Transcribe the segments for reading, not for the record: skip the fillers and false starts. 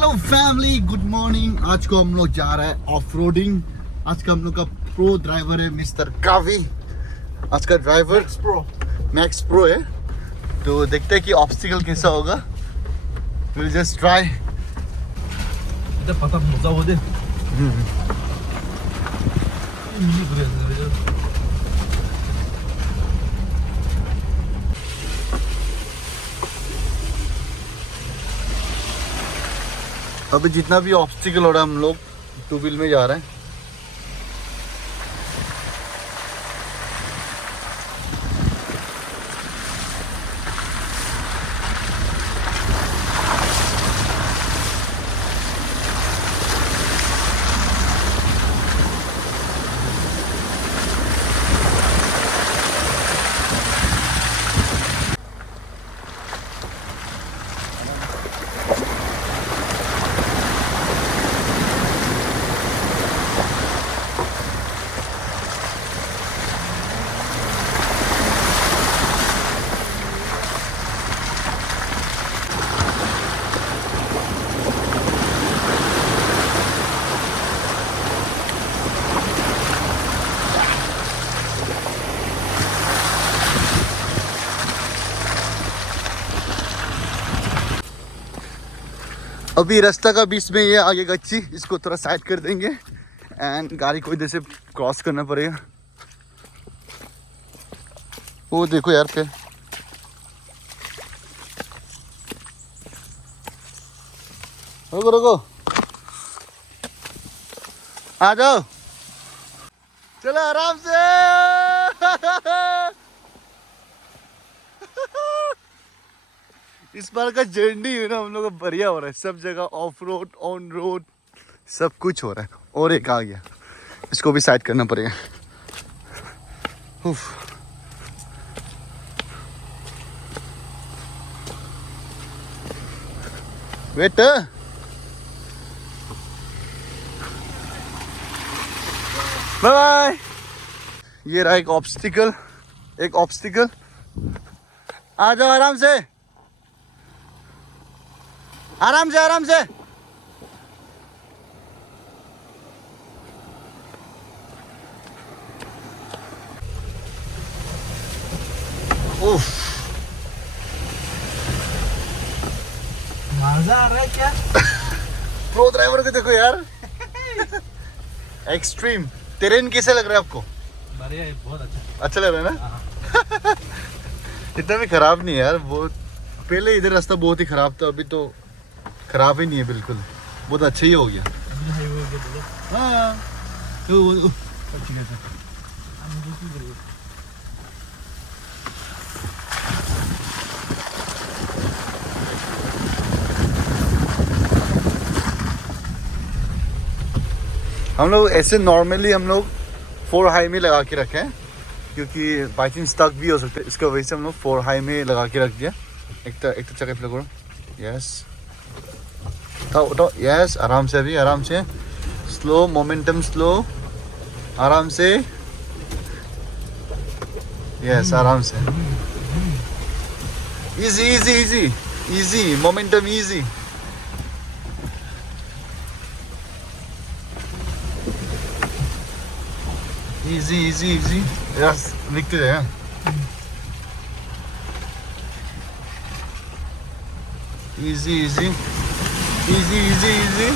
Hello family, good morning. आज को हम लोग जा रहे हैं ऑफ रोडिंग। आज का हम लोग का प्रो ड्राइवर है मिस्टर कावी। आज का ड्राइवर मैक्स प्रो है। तो देखते हैं कि ऑब्स्टिकल कैसा होगा। Will just try. पता मजा हो दे। अभी जितना भी ऑब्स्टिकल हो रहा है हम लोग 2 व्हील में जा रहे हैं। अभी रास्ता का बीच में ये आगे गच्ची, इसको थोड़ा साइड कर देंगे एंड गाड़ी को इधर से क्रॉस करना पड़ेगा। वो देखो यार पे रुको रुको, आ जाओ, चलो आराम से। इस बार का जर्नी है ना हम लोग का बढ़िया हो रहा है। सब जगह ऑफ रोड, ऑन रोड, सब कुछ हो रहा है। और एक आ गया, इसको भी साइड करना पड़ेगा। Wait, bye bye. ये रहा एक ऑब्स्टिकल, एक ऑब्स्टिकल। आ जाओ आराम से, आराम से, आराम से। उफ, मजा आ रहा है क्या? प्रो ड्राइवर को देखो यार। एक्सट्रीम टेरेन कैसे लग रहा है आपको? बढ़िया है, बहुत अच्छा। अच्छा लग रहा है ना? इतना भी खराब नहीं है यार। बहुत पहले इधर रास्ता बहुत ही खराब था, अभी तो खराब ही नहीं है बिल्कुल, बहुत अच्छा ही हो गया। हाँ ठीक है। हम लोग ऐसे नॉर्मली हम लोग 4 हाई में लगा के रखे हैं, क्योंकि बाई चांस स्टक भी हो सकते हैं। इसका वजह से हम लोग 4 हाई में लगा के रख दिया। एक तो चक्कर प्ले करो। यस, उठाओ, यस, आराम से, अभी आराम से, स्लो मोमेंटम, स्लो, आराम से, यस, आराम से, easy easy easy easy, momentum easy. Easy easy easy, yes, लिखते हैं। Easy easy easy easy easy.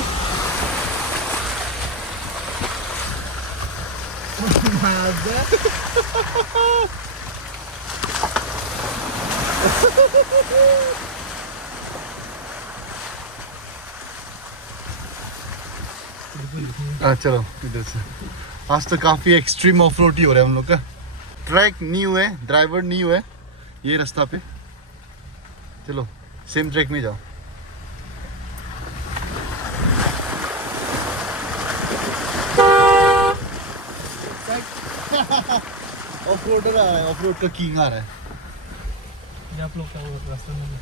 चलो इधर से। आज तो काफी एक्सट्रीम ऑफ रोड ही हो रहा है हम लोग का। ट्रैक न्यू है, ड्राइवर न्यू है ये रास्ता पे। चलो सेम ट्रैक में जाओ। ऑफ रोडर आ रहा है, ऑफ रोड का किंग आ रहा है। ये आप लोग का रास्ता में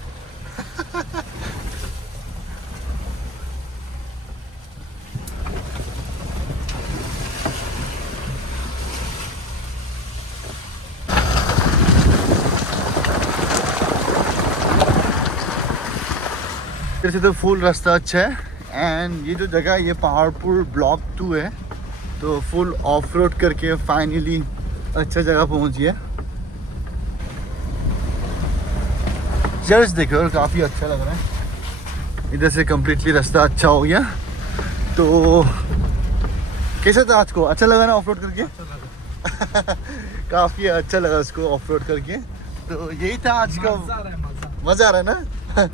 इधर से तो फुल रास्ता अच्छा है, एंड ये जो जगह ये पहाड़पुर ब्लॉक 2 है, तो फुल ऑफ रोड करके फाइनली अच्छा जगह पहुंच गया। चर्च देखो और काफ़ी अच्छा लग रहा है। इधर से कम्प्लीटली रास्ता अच्छा हो गया। तो कैसा था आज को, अच्छा लगा ना ऑफ रोड करके? काफ़ी अच्छा लगा उसको ऑफ रोड करके। तो यही था आज का, मज़ा आ रहा है ना?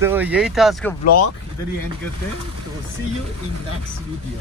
तो यही था आज का ब्लॉग, इधर ही एंड करते हैं। तो सी यू इन नेक्स्ट वीडियो।